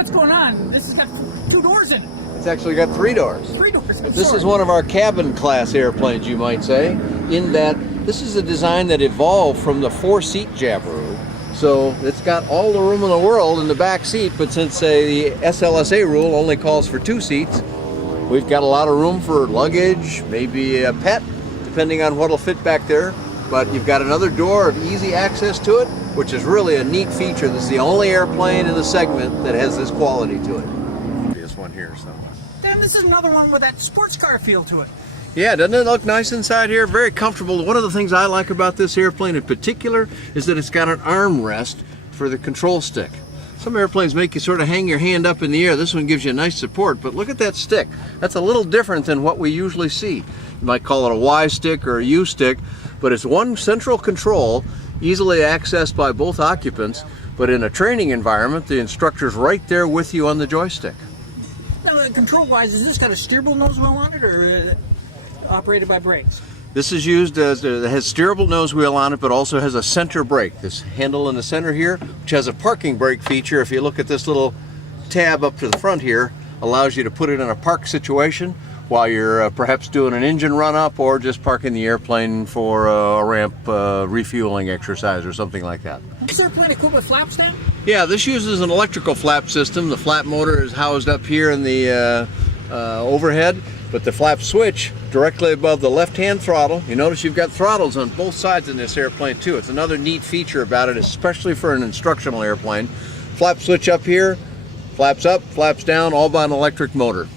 what's going on? This has got 2 doors in it. It's actually got 3 doors. 3 doors. This is one of our cabin class airplanes, you might say, in that this is a design that evolved from the 4-seat Jabiru. So it's got all the room in the world in the back seat, but since the SLSA rule only calls for 2 seats, we've got a lot of room for luggage, maybe a pet, depending on what'll fit back there. But you've got another door of easy access to it, which is really a neat feature. This is the only airplane in the segment that has this quality to it. This one here, so. Then this is another one with that sports car feel to it. Yeah, doesn't it look nice inside here? Very comfortable. One of the things I like about this airplane in particular is that it's got an armrest for the control stick. Some airplanes make you sort of hang your hand up in the air. This one gives you nice support, but look at that stick. That's a little different than what we usually see. You might call it a Y stick or a U stick, but it's one central control, easily accessed by both occupants, but in a training environment, the instructor's right there with you on the joystick. Now, control-wise, has this got a steerable nose wheel on it, or operated by brakes? This is used as, it has steerable nose wheel on it, but also has a center brake. This handle in the center here, which has a parking brake feature. If you look at this little tab up to the front here, allows you to put it in a park situation while you're perhaps doing an engine run-up or just parking the airplane for a ramp refueling exercise or something like that. Is this airplane equipped with flaps then? Yeah, this uses an electrical flap system. The flap motor is housed up here in the overhead, but the flap switch directly above the left-hand throttle. You notice you've got throttles on both sides in this airplane too. It's another neat feature about it, especially for an instructional airplane. Flap switch up here, flaps up, flaps down, all by an electric motor.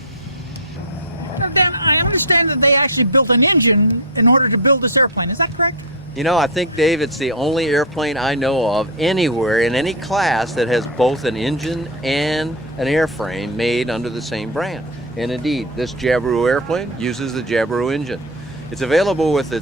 Dan, I understand that they actually built an engine in order to build this airplane. Is that correct? You know, I think, Dave, it's the only airplane I know of anywhere in any class that has both an engine and an airframe made under the same brand. And indeed, this Jabiru airplane uses the Jabiru engine. It's available with the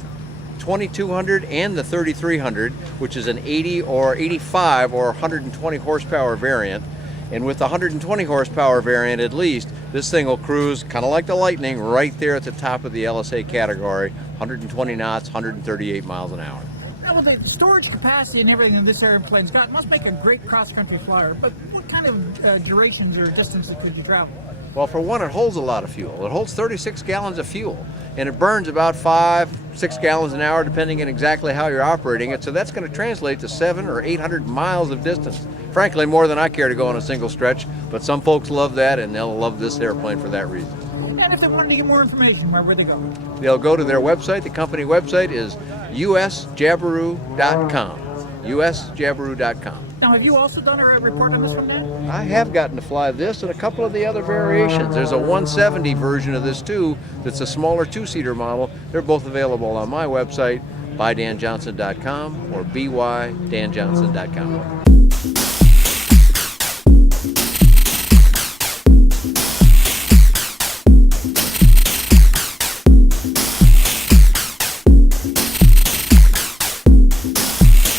2200 and the 3300, which is an 80 or 85 or 120 horsepower variant. And with the 120 horsepower variant at least, this thing will cruise kind of like the Lightning right there at the top of the LSA category, 120 knots, 138 miles an hour. Now, with the storage capacity and everything that this airplane's got, it must make a great cross-country flyer. But what kind of durations or distances could you travel? Well, for one, it holds a lot of fuel. It holds 36 gallons of fuel, and it burns about 5-6 gallons an hour, depending on exactly how you're operating it. So that's going to translate to 700 or 800 miles of distance. Frankly, more than I care to go on a single stretch, but some folks love that, and they'll love this airplane for that reason. And if they wanted to get more information, where would they go? They'll go to their website. The company website is usjabiru.com. usjabiru.com. Now, have you also done a report on this one, Dan? I have gotten to fly this and a couple of the other variations. There's a 170 version of this too that's a smaller 2-seater model. They're both available on my website, bydanjohnson.com or bydanjohnson.com.